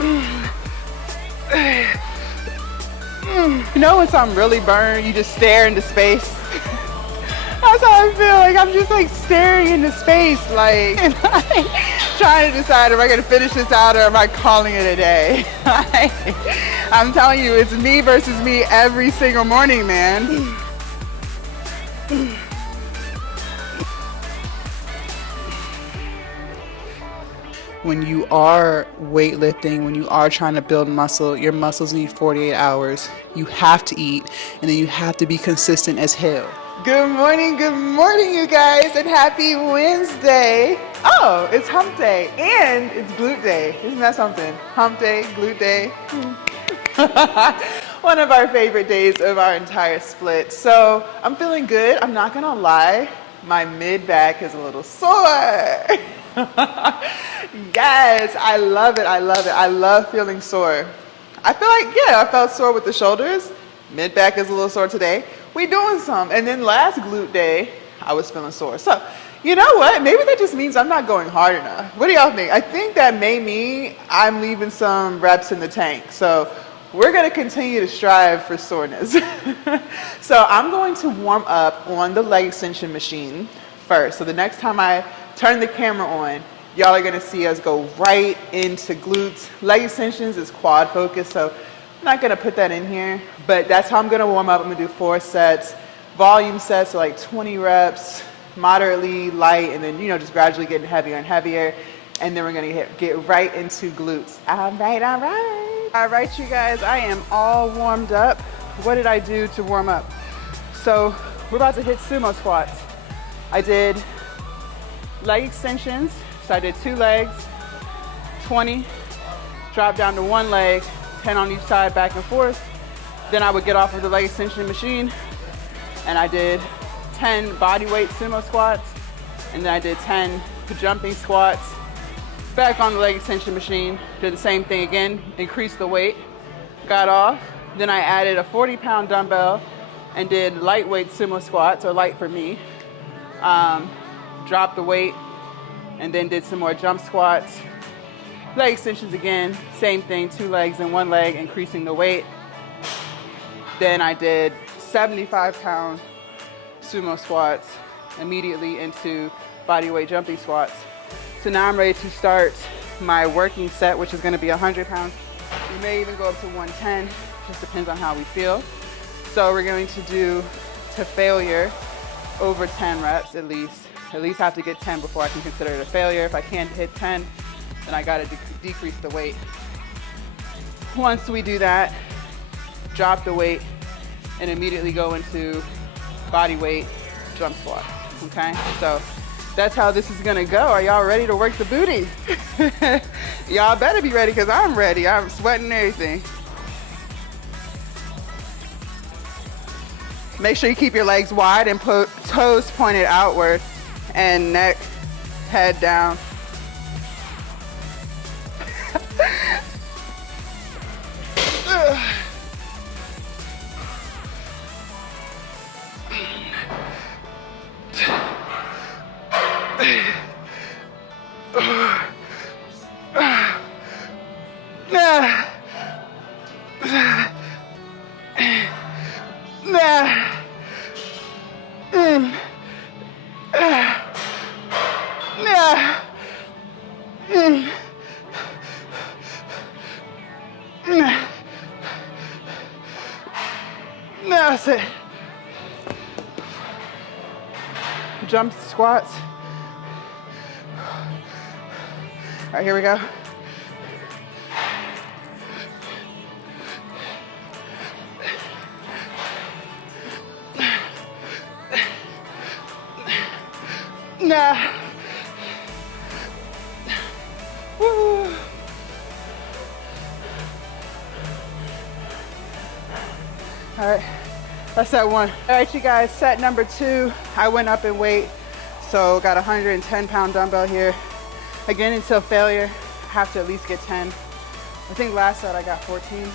You know when something really burns, you just stare into space? That's how I feel. Like I'm just like staring into space, like trying to decide, am I gonna finish this out or am I calling it a day? I'm telling you, it's me versus me every single morning, man. When you are weightlifting, when you are trying to build muscle, your muscles need 48 hours. You have to eat, and then you have to be consistent as hell. Good morning, you guys, and happy Wednesday. Oh, it's hump day, and it's glute day. Isn't that something? Hump day, glute day. One of our favorite days of our entire split. So I'm feeling good. I'm not gonna lie, my mid back is a little sore. Yes, I love it. I love it. I love feeling sore. I feel like, yeah, I felt sore with the shoulders. Mid back is a little sore today. We doing some. And then last glute day, I was feeling sore. So, you know what? Maybe that just means I'm not going hard enough. What do y'all think? I think that may mean I'm leaving some reps in the tank. So we're going to continue to strive for soreness. So I'm going to warm up on the leg extension machine first. So the next time I turn the camera on, y'all are gonna see us go right into glutes. Leg extensions is quad focused, so I'm not gonna put that in here, but that's how I'm gonna warm up. I'm gonna do 4 sets, volume sets, so like 20 reps, moderately light, and then, you know, just gradually getting heavier and heavier. And then we're gonna get right into glutes. All right, all right. All right, you guys, I am all warmed up. What did I do to warm up? So we're about to hit sumo squats. I did leg extensions. So I did 2 legs, 20, drop down to 1 leg, 10 on each side, back and forth. Then I would get off of the leg extension machine and I did 10 body weight sumo squats, and then I did 10 jumping squats. Back on the leg extension machine, did the same thing again, increased the weight, got off. Then I added a 40-pound dumbbell and did lightweight sumo squats, or light for me. Dropped the weight, and then did some more jump squats. Leg extensions again, same thing, 2 legs and 1 leg, increasing the weight. Then I did 75-pound sumo squats immediately into bodyweight jumping squats. So now I'm ready to start my working set, which is gonna be 100 pounds. We may even go up to 110, just depends on how we feel. So we're going to do to failure over 10 reps at least. At least have to get 10 before I can consider it a failure. If I can't hit 10, then I gotta decrease the weight. Once we do that, drop the weight and immediately go into body weight jump squat, okay? So that's how this is gonna go. Are y'all ready to work the booty? Y'all better be ready, because I'm ready. I'm sweating and everything. Make sure you keep your legs wide and toes pointed outward, and neck, head down. That's it. Jump squats. All right, here we go. Nah. Woo. All right, that's that one. All right, you guys, set number 2. I went up in weight, so got a 110-pound dumbbell here. Again, until failure, I have to at least get 10. I think last set I got 14, so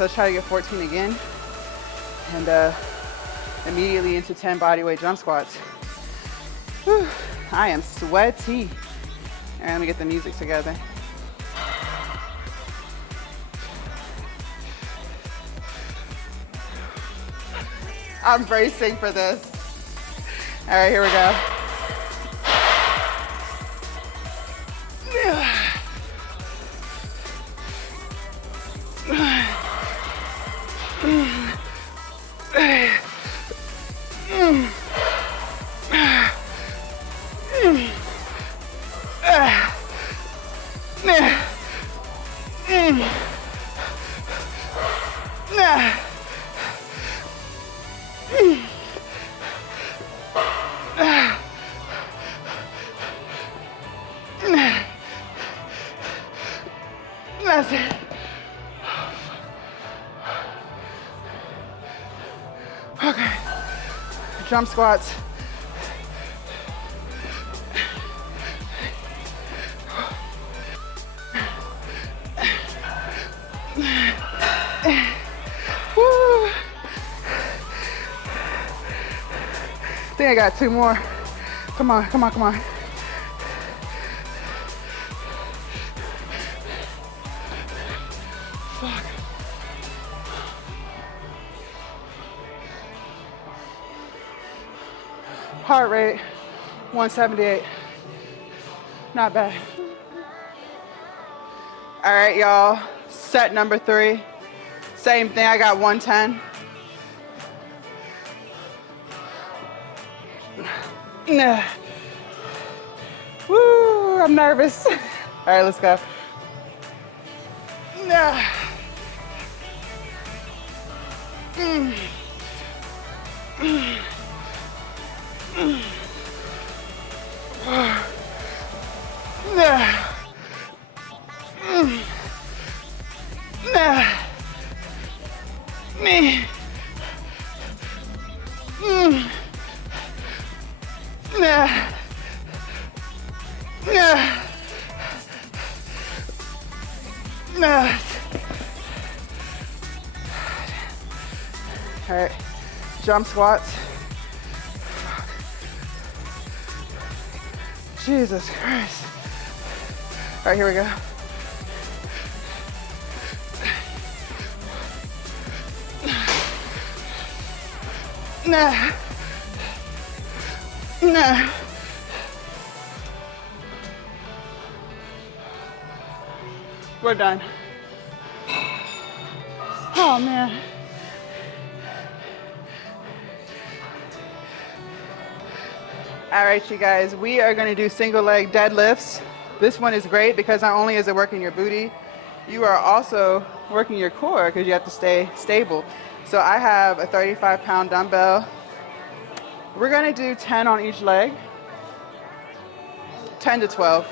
let's try to get 14 again. And immediately into 10 bodyweight jump squats. Whew, I am sweaty. All right, let me get the music together. I'm bracing for this. All right, here we go. That's it. Okay. Jump squats. Woo. I think I got 2 more. Come on, come on, come on. Fuck. Heart rate, 178. Not bad. All right, y'all. Set number 3. Same thing, I got 110. Nah. Woo, I'm nervous. All right, let's go. Nah. All right, jump squats. Jesus Christ. All right, here we go. Nah. Nah. We're done. Oh man. All right, you guys, we are gonna do single leg deadlifts. This one is great because not only is it working your booty, you are also working your core because you have to stay stable. So I have a 35-pound dumbbell. We're gonna do 10 on each leg. 10 to 12.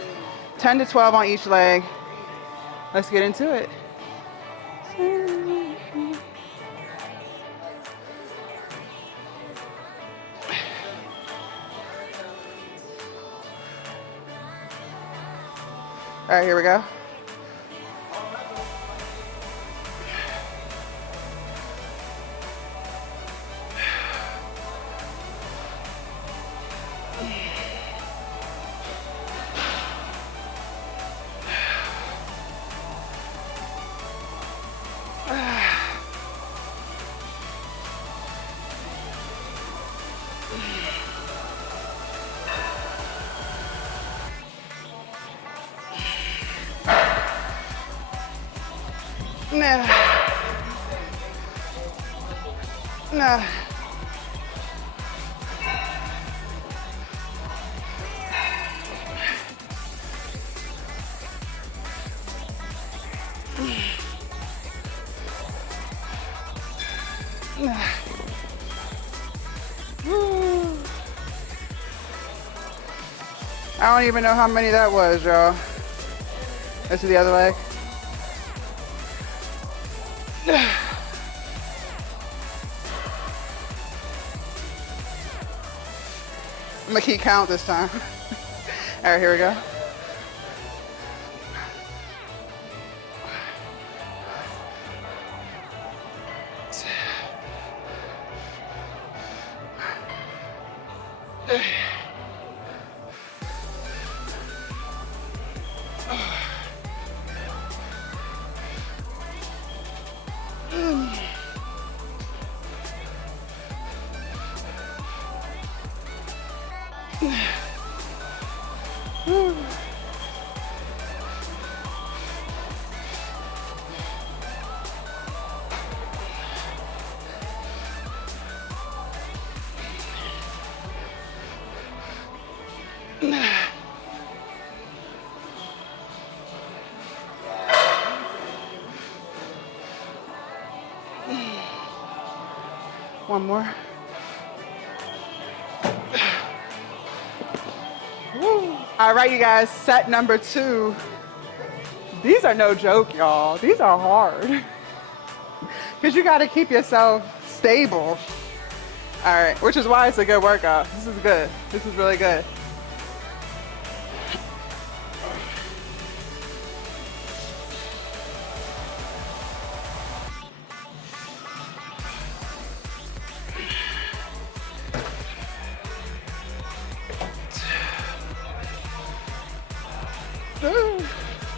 10 to 12 on each leg. Let's get into it. All right, here we go. Nah. Nah. I don't even know how many that was, y'all. This is the other leg. I'm gonna keep count this time. All right, here we go. One more. Woo. All right, you guys, set number 2. These are no joke, y'all. These are hard. Because you got to keep yourself stable. All right, which is why it's a good workout. This is good. This is really good.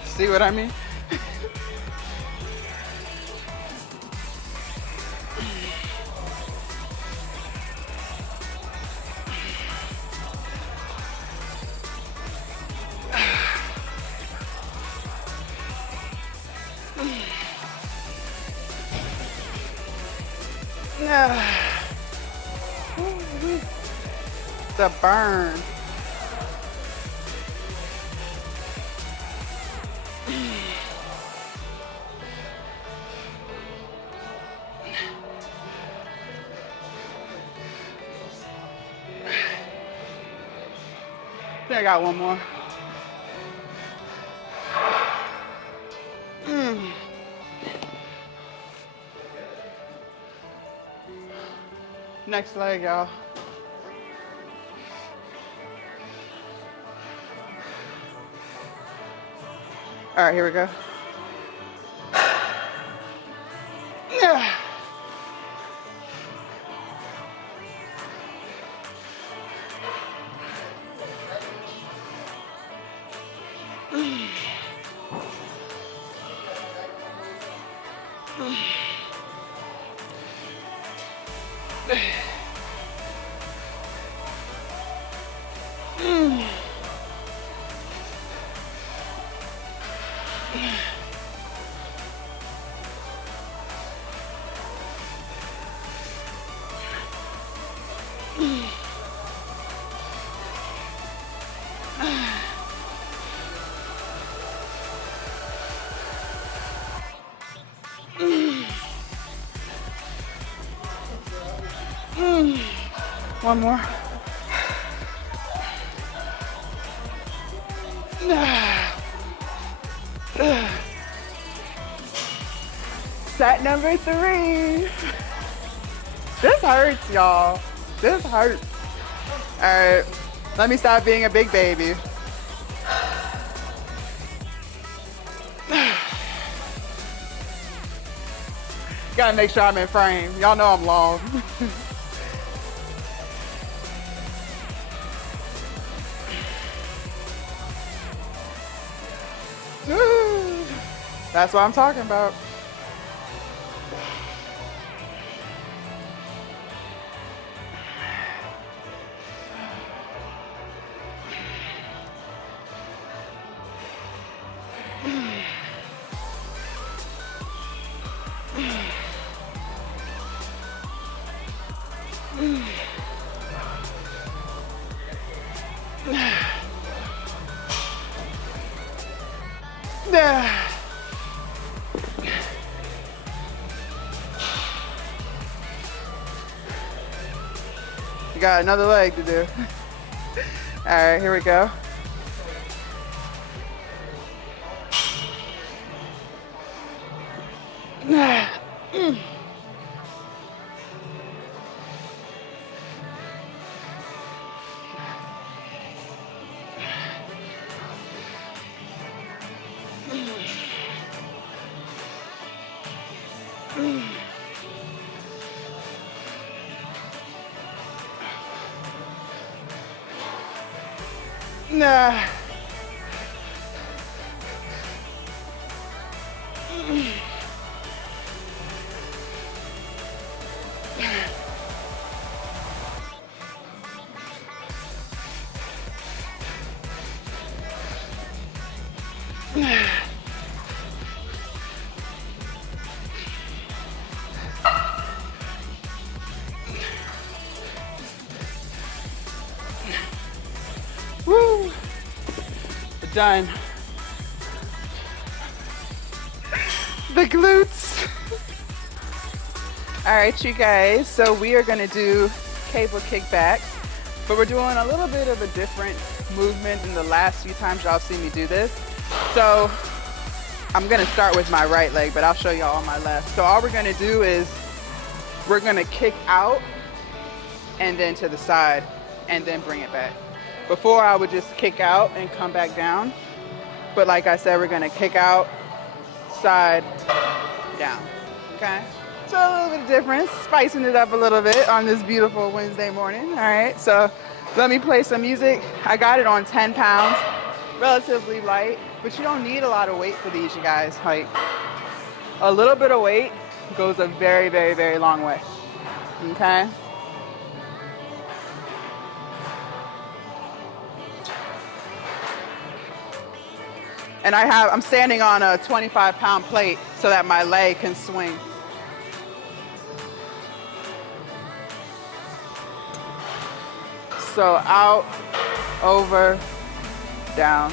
See what I mean? The burn. I think I got one more. Next leg, y'all. All right, here we go. One more. Set number 3. This hurts, y'all. This hurts. All right, let me stop being a big baby. Gotta make sure I'm in frame. Y'all know I'm long. That's what I'm talking about. Got another leg to do. All right, here we go. Nah. Woo. done. The glutes. All right, you guys, so we are gonna do cable kickbacks, but we're doing a little bit of a different movement than the last few times y'all seen me do this. So I'm gonna start with my right leg, but I'll show y'all on my left. So all we're gonna do is we're gonna kick out and then to the side and then bring it back. Before I would just kick out and come back down, but like I said, we're gonna kick out, side, down, okay? So a little bit of difference, spicing it up a little bit on this beautiful Wednesday morning. All right, so let me play some music. I got it on 10 pounds, relatively light, but you don't need a lot of weight for these, you guys. Like, a little bit of weight goes a very, very, very long way, okay? And I'm standing on a 25-pound plate so that my leg can swing. So out, over, down.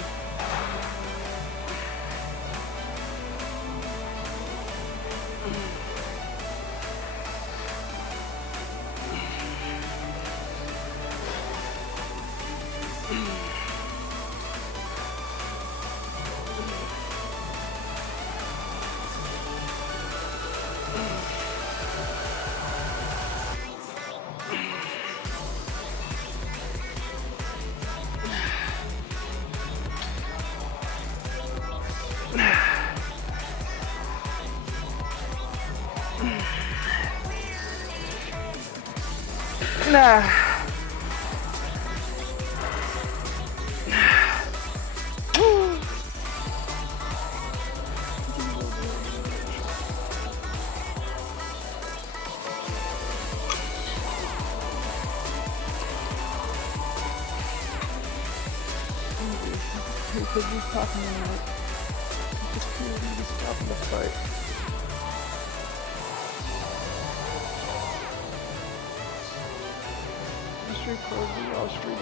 Nah. Because he's talking about security to stop the fight. The street closed, we all street.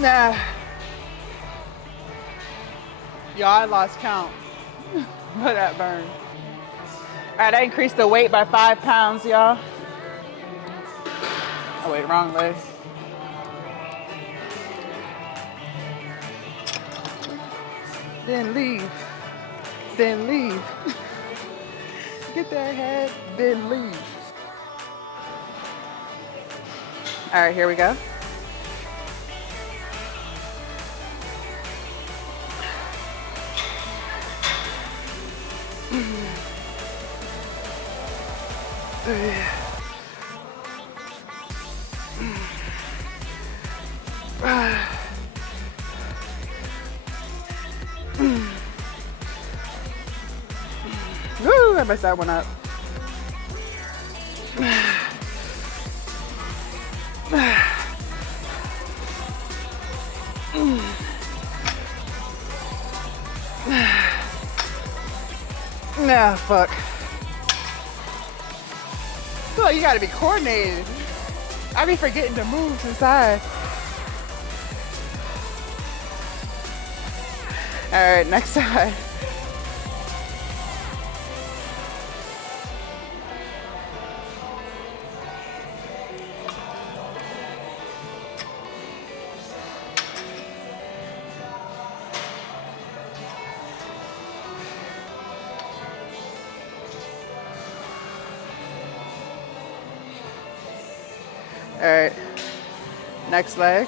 Nah. Y'all, I lost count. But that burned. All right, I increased the weight by 5 pounds, y'all. Oh wait, wrong leg. Then leave. Then leave. Get that head, then leave. All right, here we go. Woo, I messed that one up. Nah, fuck. Oh, you gotta be coordinated. I be forgetting to move inside. All right, next side. All right, next leg.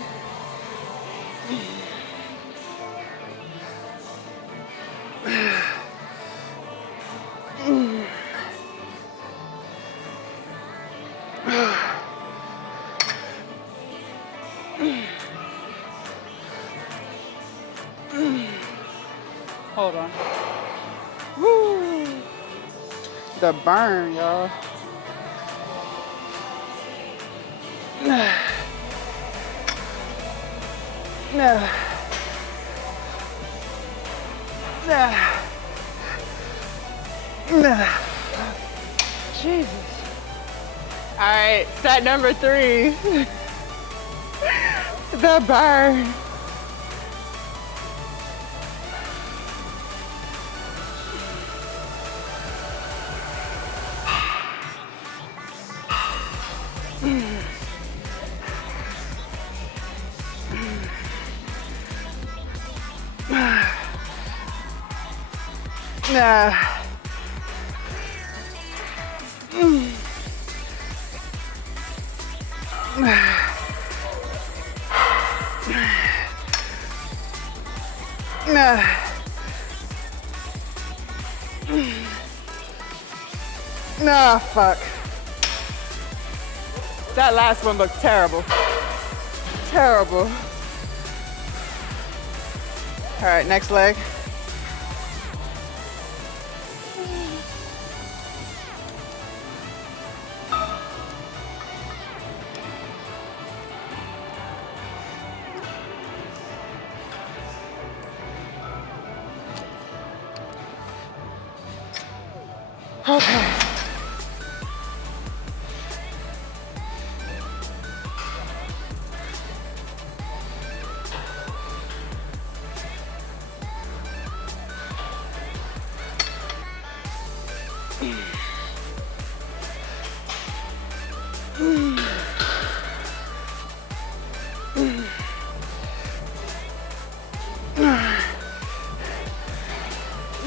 Hold on. Woo! The burn, y'all. Jesus. All right, set number 3. The burn. Nah, fuck. That last one looked terrible. Terrible. All right, next leg. Okay.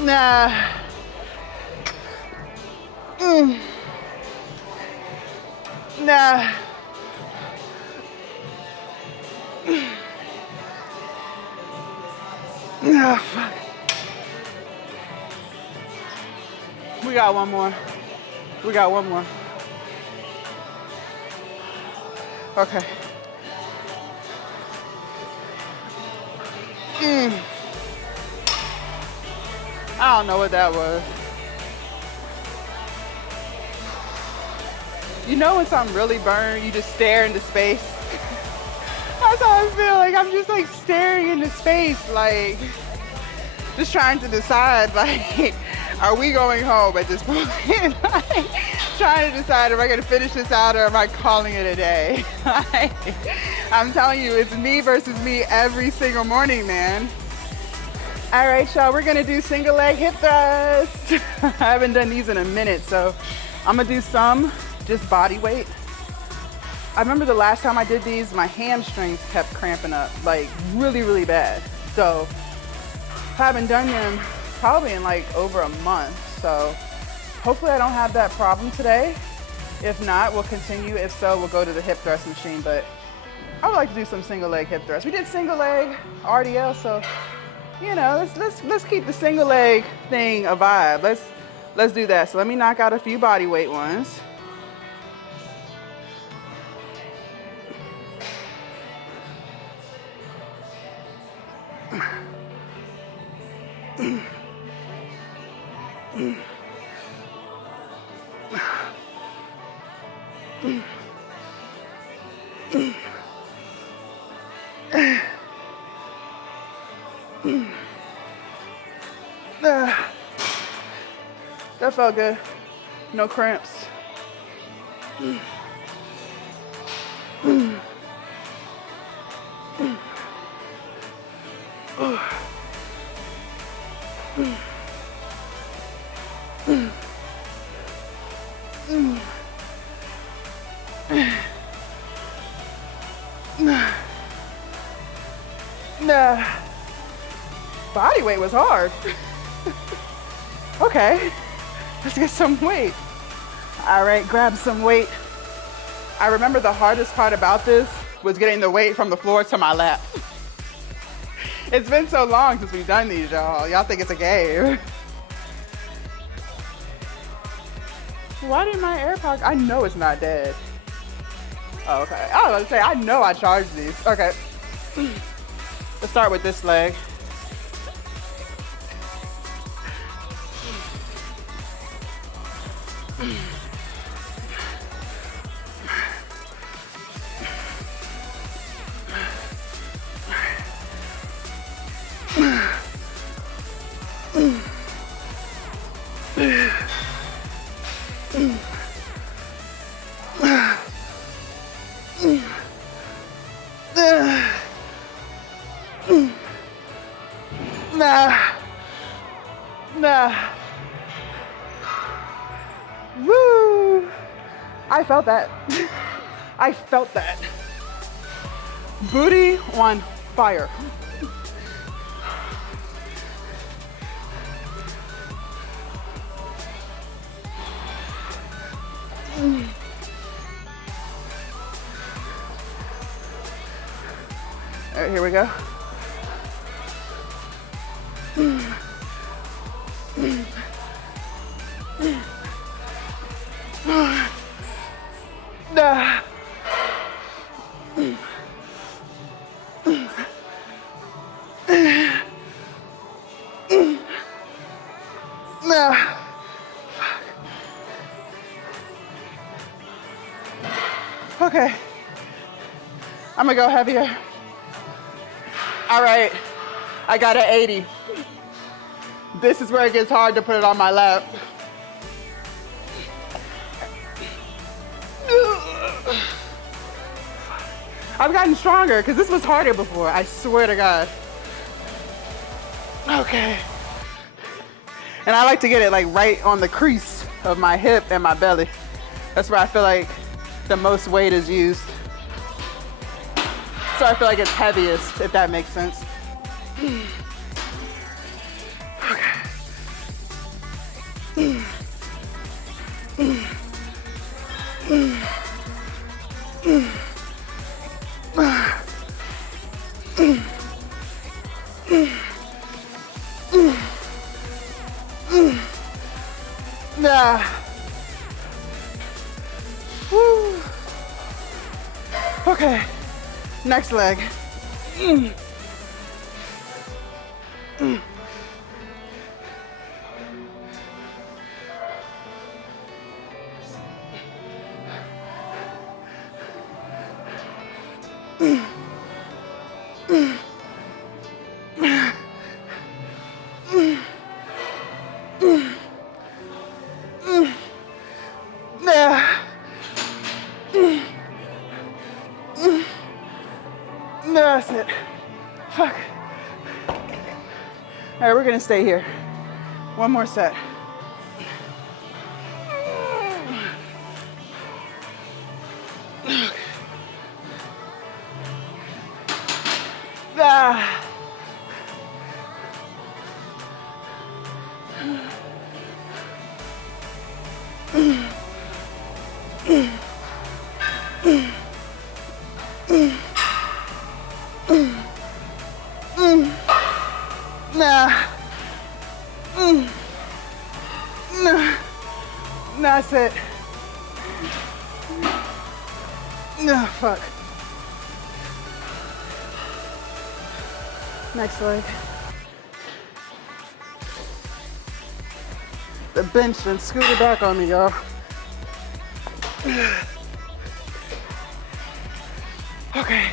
Nah. Nah. Oh, fuck. We got one more. We got one more. Okay. I don't know what that was. You know when something really burns, you just stare into space? That's how I feel. Like I'm just like staring into space, like just trying to decide, like, are we going home at this point? Like, trying to decide, am I gonna finish this out or am I calling it a day? Like, I'm telling you, it's me versus me every single morning, man. All right, y'all, we're gonna do single leg hip thrust. I haven't done these in a minute, so I'm gonna do some just body weight. I remember the last time I did these, my hamstrings kept cramping up, like really, really bad. So I haven't done them probably in like over a month. So hopefully I don't have that problem today. If not, we'll continue. If so, we'll go to the hip thrust machine. But I would like to do some single leg hip thrust. We did single leg RDL, so you know, let's keep the single leg thing a vibe. Let's do that. So let me knock out a few body weight ones. That felt good. No cramps. Nah. Body weight was hard. Okay, let's get some weight. All right, grab some weight. I remember the hardest part about this was getting the weight from the floor to my lap. It's been so long since we've done these, y'all. Y'all think it's a game. Why did my AirPods? I know it's not dead. Oh, okay. I was about to say, I know I charged these. Okay. Let's start with this leg. Nah. Woo! I felt that. I felt that. Booty on fire. All right, here we go. Okay, I'm gonna go heavier. All right, I got an 80. This is where it gets hard to put it on my lap. I've gotten stronger because this was harder before, I swear to God. Okay. And I like to get it like right on the crease of my hip and my belly. That's where I feel like the most weight is used. So I feel like it's heaviest, if that makes sense. Nah. Woo. Okay, next leg. That's it. Fuck. All right, we're gonna stay here. One more set. Ah. That's it. No, fuck. Next leg. The bench and scooted back on me, y'all. Okay.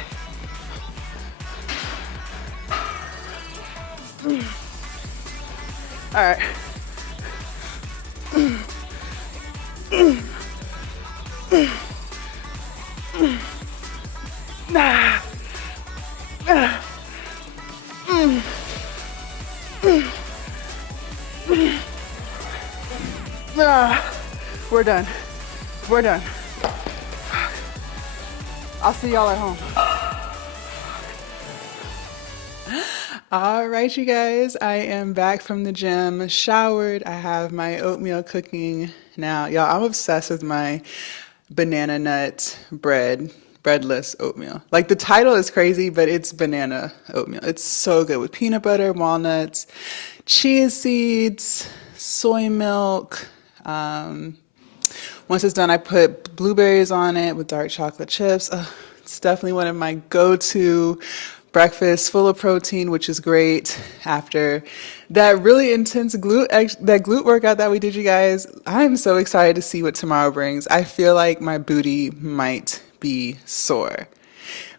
All right. We're done. We're done. I'll see y'all at home. All right, you guys, I am back from the gym, showered. I have my oatmeal cooking now. Y'all, I'm obsessed with my banana nut breadless oatmeal. Like, the title is crazy, but it's banana oatmeal. It's so good with peanut butter, walnuts, chia seeds, soy milk, Once it's done, I put blueberries on it with dark chocolate chips. It's definitely one of my go-to breakfasts, full of protein, which is great. After that really intense glute workout that we did, you guys, I'm so excited to see what tomorrow brings. I feel like my booty might be sore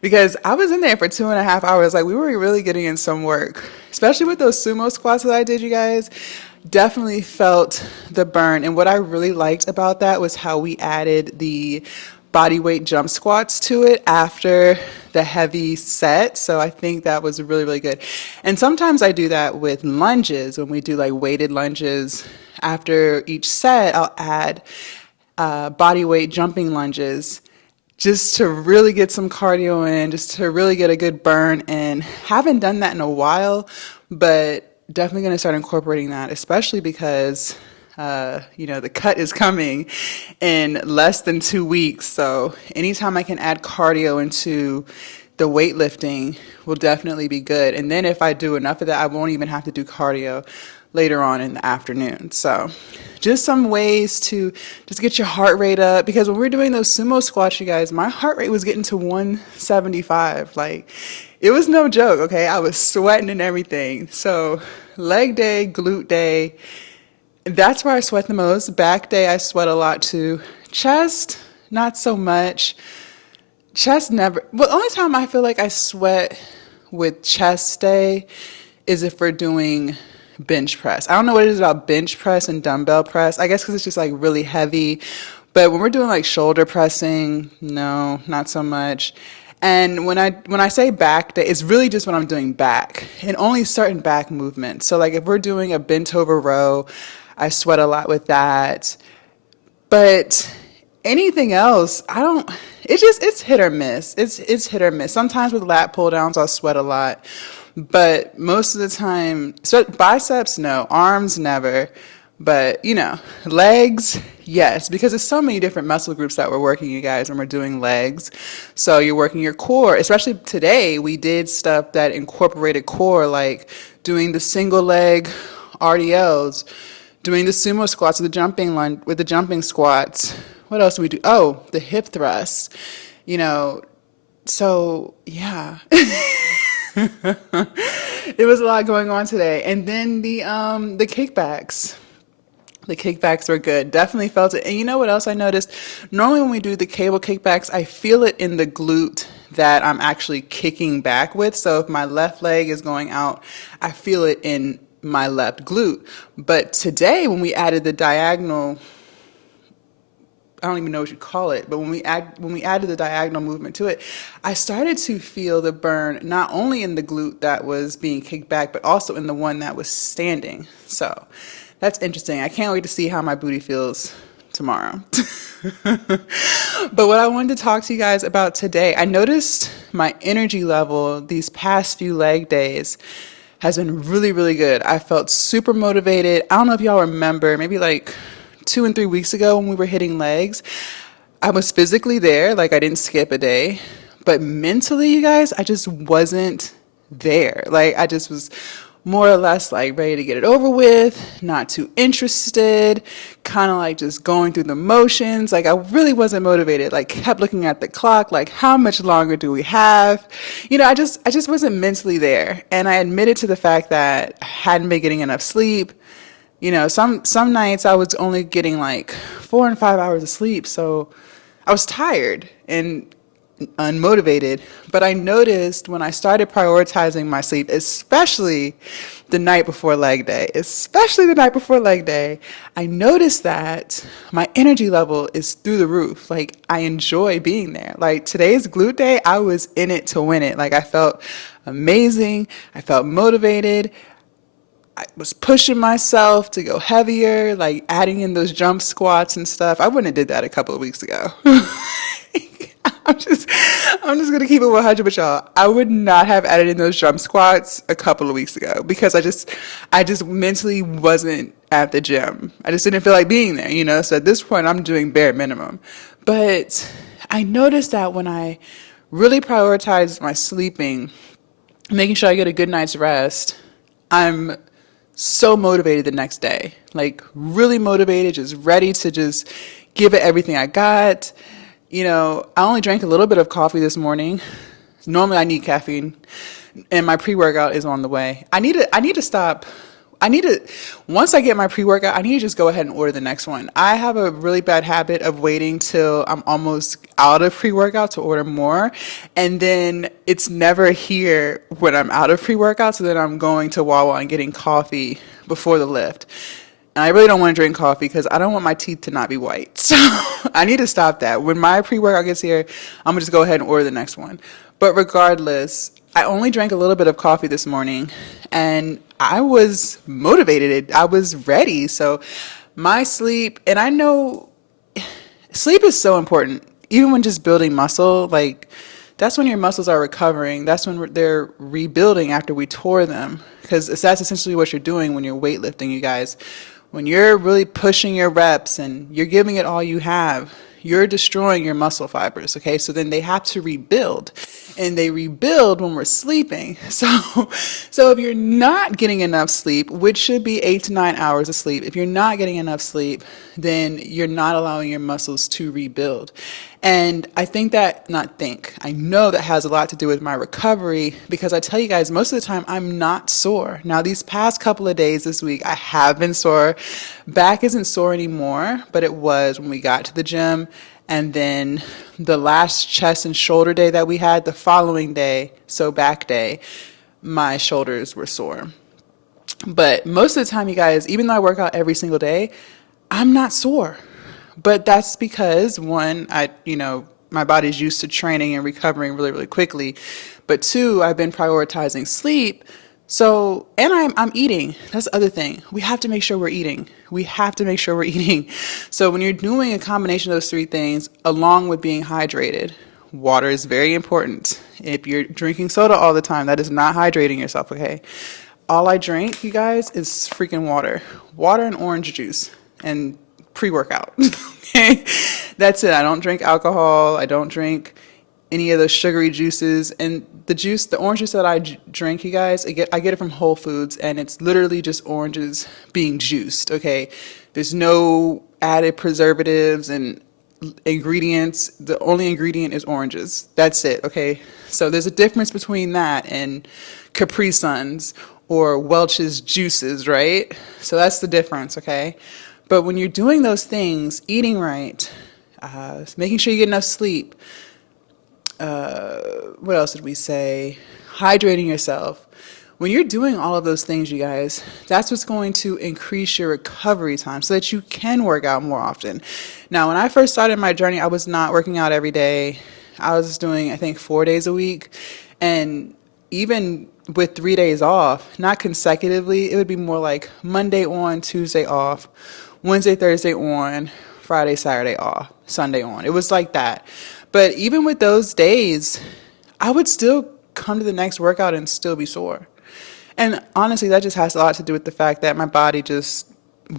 because I was in there for 2.5 hours. Like, we were really getting in some work, especially with those sumo squats that I did, you guys. Definitely felt the burn. And what I really liked about that was how we added the body weight jump squats to it after the heavy set. So I think that was really, really good. And sometimes I do that with lunges. When we do like weighted lunges after each set, I'll add body weight jumping lunges just to really get some cardio in, just to really get a good burn in. Haven't done that in a while, but definitely going to start incorporating that, especially because the cut is coming in less than 2 weeks. So anytime I can add cardio into the weightlifting will definitely be good. And then if I do enough of that, I won't even have to do cardio later on in the afternoon. So just some ways to just get your heart rate up, because when we're doing those sumo squats, you guys, my heart rate was getting to 175. Like, it was no joke, okay? I was sweating and everything. So leg day, glute day, that's where I sweat the most. Back day, I sweat a lot too. Chest, not so much. Chest never. Well, the only time I feel like I sweat with chest day is if we're doing bench press. I don't know what it is about bench press and dumbbell press. I guess because it's just like really heavy. But when we're doing like shoulder pressing, no, not so much. And when I say back day, it's really just when I'm doing back and only certain back movements. So like if we're doing a bent over row, I sweat a lot with that. But anything else, it's hit or miss. It's hit or miss. Sometimes with lat pull downs, I'll sweat a lot. But most of the time, so biceps, no. Arms, never. But, legs, yes, because there's so many different muscle groups that we're working, you guys, when we're doing legs. So you're working your core. Especially today, we did stuff that incorporated core, like doing the single leg RDLs, doing the sumo squats with the jumping squats. What else do we do? Oh, the hip thrusts. So yeah. It was a lot going on today. And then the kickbacks. The kickbacks were good. Definitely felt it. And you know what else I noticed? Normally when we do the cable kickbacks, I feel it in the glute that I'm actually kicking back with. So if my left leg is going out, I feel it in my left glute. But today when we added the diagonal, I don't even know what you call it, but when we added the diagonal movement to it, I started to feel the burn not only in the glute that was being kicked back, but also in the one that was standing. So that's interesting. I can't wait to see how my booty feels tomorrow. But what I wanted to talk to you guys about today, I noticed my energy level these past few leg days has been really, really good. I felt super motivated. I don't know if y'all remember, maybe like 2 and 3 weeks ago when we were hitting legs, I was physically there, like I didn't skip a day, but mentally, you guys, I just wasn't there. Like I just was more or less like ready to get it over with, not too interested, kind of like just going through the motions. Like I really wasn't motivated, like kept looking at the clock, like how much longer do we have? I just wasn't mentally there. And I admitted to the fact that I hadn't been getting enough sleep. Some nights I was only getting like 4 and 5 hours of sleep. So I was tired and unmotivated. But I noticed when I started prioritizing my sleep, especially the night before leg day, I noticed that my energy level is through the roof. Like I enjoy being there. Like today's glute day, I was in it to win it. Like I felt amazing. I felt motivated. I was pushing myself to go heavier, like adding in those jump squats and stuff. I wouldn't have did that a couple of weeks ago. I'm just going to keep it 100 with y'all. I would not have added in those jump squats a couple of weeks ago because I just mentally wasn't at the gym. I just didn't feel like being there, So at this point, I'm doing bare minimum. But I noticed that when I really prioritize my sleeping, making sure I get a good night's rest, I'm so motivated the next day, like really motivated, just ready to just give it everything I got. I only drank a little bit of coffee this morning. Normally I need caffeine, and my pre-workout is on the way. I need to stop. Once I get my pre-workout, I need to just go ahead and order the next one. I have a really bad habit of waiting till I'm almost out of pre-workout to order more. And then it's never here when I'm out of pre-workout. So then I'm going to Wawa and getting coffee before the lift. And I really don't want to drink coffee because I don't want my teeth to not be white. So I need to stop that. When my pre-workout gets here, I'm going to just go ahead and order the next one. But regardless, I only drank a little bit of coffee this morning and I was motivated. I was ready. So my sleep, and I know sleep is so important, even when just building muscle. Like, that's when your muscles are recovering. That's when they're rebuilding after we tore them. Because that's essentially what you're doing when you're weightlifting, you guys. When you're really pushing your reps and you're giving it all you have, you're destroying your muscle fibers, okay? So then they have to rebuild, and they rebuild when we're sleeping. So if you're not getting enough sleep, which should be 8 to 9 hours of sleep, if you're not getting enough sleep, then you're not allowing your muscles to rebuild. And I know that has a lot to do with my recovery, because I tell you guys, most of the time I'm not sore. Now, these past couple of days this week, I have been sore. Back isn't sore anymore, but it was when we got to the gym. And then the last chest and shoulder day that we had, the following day, so back day, my shoulders were sore. But most of the time, you guys, even though I work out every single day, I'm not sore. But that's because, one, my body's used to training and recovering really, really quickly. But two, I've been prioritizing sleep. So, and I'm eating. That's the other thing. We have to make sure we're eating. So when you're doing a combination of those three things, along with being hydrated, water is very important. If you're drinking soda all the time, that is not hydrating yourself, okay? All I drink, you guys, is freaking water. Water and orange juice and pre-workout. Okay? That's it. I don't drink alcohol. I don't drink any of those sugary juices. And the orange juice that I drink, you guys, I get it from Whole Foods, and it's literally just oranges being juiced, okay? There's no added preservatives and ingredients. The only ingredient is oranges. That's it, okay? So there's a difference between that and Capri Suns or Welch's juices, right? So that's the difference, okay? But when you're doing those things, eating right, making sure you get enough sleep, what else did we say? Hydrating yourself. When you're doing all of those things, you guys, that's what's going to increase your recovery time so that you can work out more often. Now, when I first started my journey, I was not working out every day. I was doing, I think, 4 days a week. And even with 3 days off, not consecutively, it would be more like Monday on, Tuesday off, Wednesday, Thursday on, Friday, Saturday off, Sunday on. It was like that. But even with those days, I would still come to the next workout and still be sore. And honestly, that just has a lot to do with the fact that my body just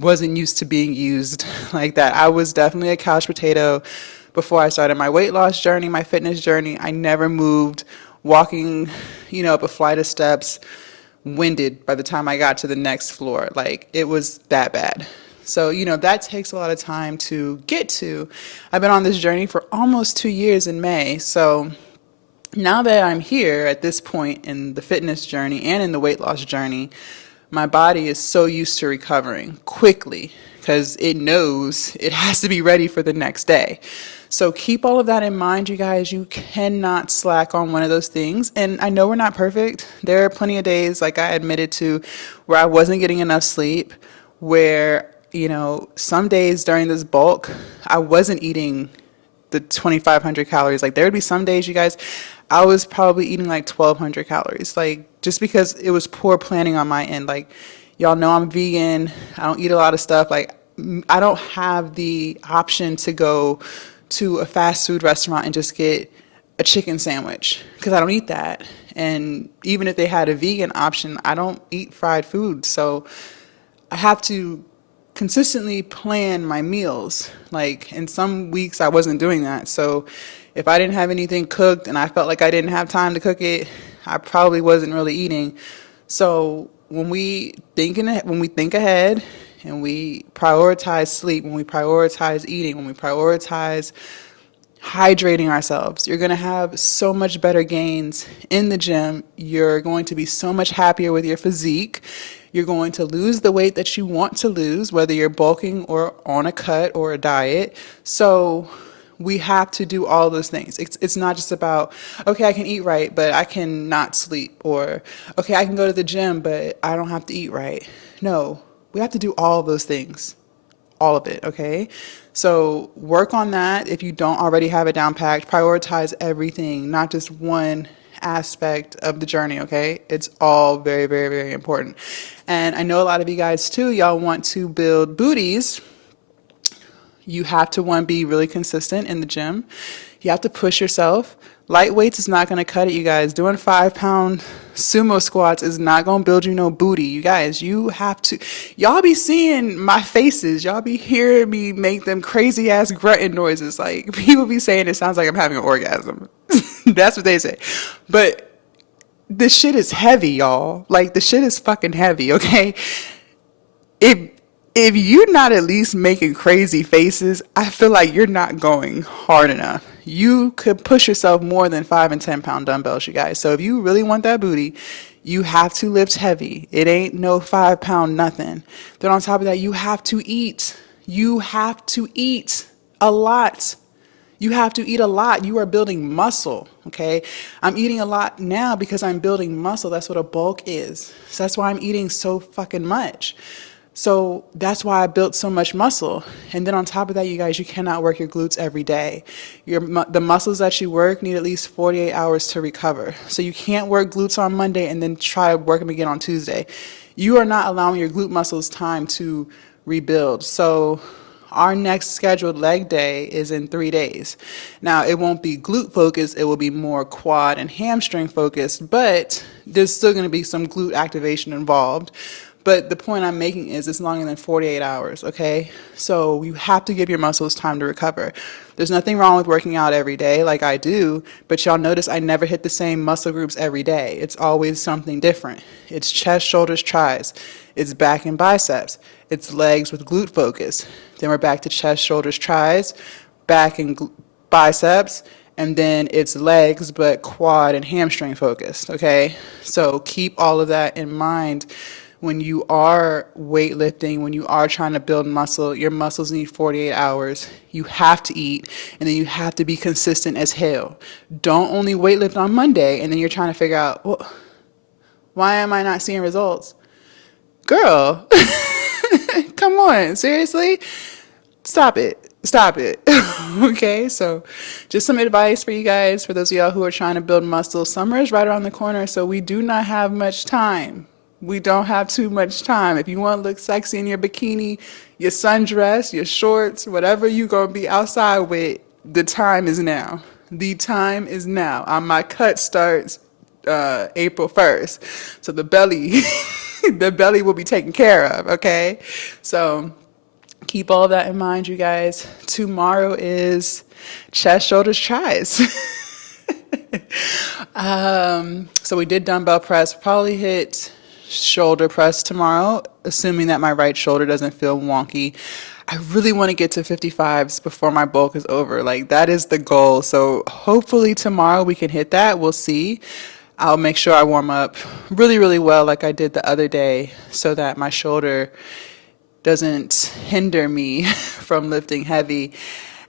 wasn't used to being used like that. I was definitely a couch potato before I started my weight loss journey, my fitness journey. I never moved, walking, up a flight of steps, winded by the time I got to the next floor. Like, it was that bad. So, that takes a lot of time to get to. I've been on this journey for almost 2 years in May. So now that I'm here at this point in the fitness journey and in the weight loss journey, my body is so used to recovering quickly because it knows it has to be ready for the next day. So keep all of that in mind, you guys. You cannot slack on one of those things. And I know we're not perfect. There are plenty of days, like I admitted to, where I wasn't getting enough sleep, where some days during this bulk, I wasn't eating the 2,500 calories. Like, there would be some days, you guys, I was probably eating like 1,200 calories. Like, just because it was poor planning on my end. Like, y'all know I'm vegan. I don't eat a lot of stuff. Like, I don't have the option to go to a fast food restaurant and just get a chicken sandwich because I don't eat that. And even if they had a vegan option, I don't eat fried food. So I have to consistently plan my meals. Like, in some weeks I wasn't doing that. So if I didn't have anything cooked and I felt like I didn't have time to cook it, I probably wasn't really eating. So when we think ahead, and we prioritize sleep, when we prioritize eating, when we prioritize hydrating ourselves, you're going to have so much better gains in the gym. You're going to be so much happier with your physique. You're going to lose the weight that you want to lose, whether you're bulking or on a cut or a diet. So we have to do all those things. It's not just about, okay, I can eat right, but I can not sleep. Or, okay, I can go to the gym, but I don't have to eat right. No, we have to do all of those things. All of it, okay? So work on that. If you don't already have it down packed, prioritize everything, not just one aspect of the journey, okay? It's all very, very, very important. And I know a lot of you guys too, y'all want to build booties. You have to, one, be really consistent in the gym. You have to push yourself. Light weights is not going to cut it, you guys. Doing 5-pound sumo squats is not going to build you no booty. You guys, you have to. Y'all be seeing my faces. Y'all be hearing me make them crazy ass grunting noises. Like, people be saying it sounds like I'm having an orgasm. That's what they say. But this shit is heavy, y'all. Like, the shit is fucking heavy, okay? If you're not at least making crazy faces, I feel like you're not going hard enough. You could push yourself more than 5 and 10 pound dumbbells, you guys. So if you really want that booty, you have to lift heavy. It ain't no 5-pound nothing. Then on top of that, you have to eat. You have to eat a lot. You have to eat a lot. You are building muscle, okay? I'm eating a lot now because I'm building muscle. That's what a bulk is. So that's why I'm eating so fucking much. So that's why I built so much muscle. And then on top of that, you guys, you cannot work your glutes every day. The muscles that you work need at least 48 hours to recover. So you can't work glutes on Monday and then try to work them again on Tuesday. You are not allowing your glute muscles time to rebuild. So our next scheduled leg day is in 3 days. Now, it won't be glute focused. It will be more quad and hamstring focused, but there's still going to be some glute activation involved. But the point I'm making is it's longer than 48 hours, okay? So you have to give your muscles time to recover. There's nothing wrong with working out every day like I do, but y'all notice I never hit the same muscle groups every day. It's always something different. It's chest, shoulders, tris. It's back and biceps. It's legs with glute focus. Then we're back to chest, shoulders, tris, back and biceps, and then it's legs but quad and hamstring focused, okay? So keep all of that in mind. When you are weightlifting, when you are trying to build muscle, your muscles need 48 hours. You have to eat, and then you have to be consistent as hell. Don't only weightlift on Monday, and then you're trying to figure out, well, why am I not seeing results? Girl, come on, seriously? Stop it. Stop it. Okay, so just some advice for you guys, for those of y'all who are trying to build muscle. Summer is right around the corner, so we do not have much time. We don't have too much time. If you want to look sexy in your bikini, your sundress, your shorts, whatever you're going to be outside with, the time is now. The time is now. My cut starts April 1st. So the belly, the belly will be taken care of, okay? So keep all of that in mind, you guys. Tomorrow is chest, shoulders, tris. So we did dumbbell press. Probably hit shoulder press tomorrow, assuming that my right shoulder doesn't feel wonky. I really want to get to 55s before my bulk is over. Like, that is the goal. So hopefully tomorrow we can hit that. We'll see. I'll make sure I warm up really, really well like I did the other day so that my shoulder doesn't hinder me from lifting heavy.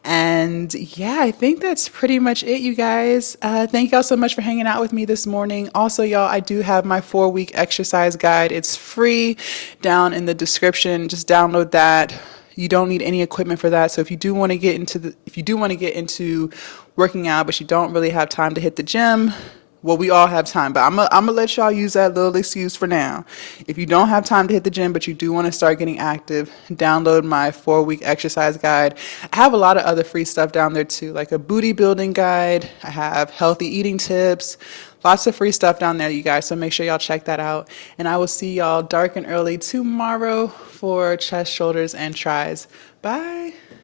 And yeah, I think that's pretty much it, you guys. Thank y'all so much for hanging out with me this morning. Also, y'all, I do have my 4-week exercise guide. It's free down in the description. Just download that. You don't need any equipment for that. So if you do want to get into working out, but you don't really have time to hit the gym, well, we all have time, but I'm gonna let y'all use that little excuse for now. If you don't have time to hit the gym, but you do want to start getting active, download my 4-week exercise guide. I have a lot of other free stuff down there too, like a booty building guide. I have healthy eating tips, lots of free stuff down there, you guys. So make sure y'all check that out. And I will see y'all dark and early tomorrow for chest, shoulders, and tris. Bye.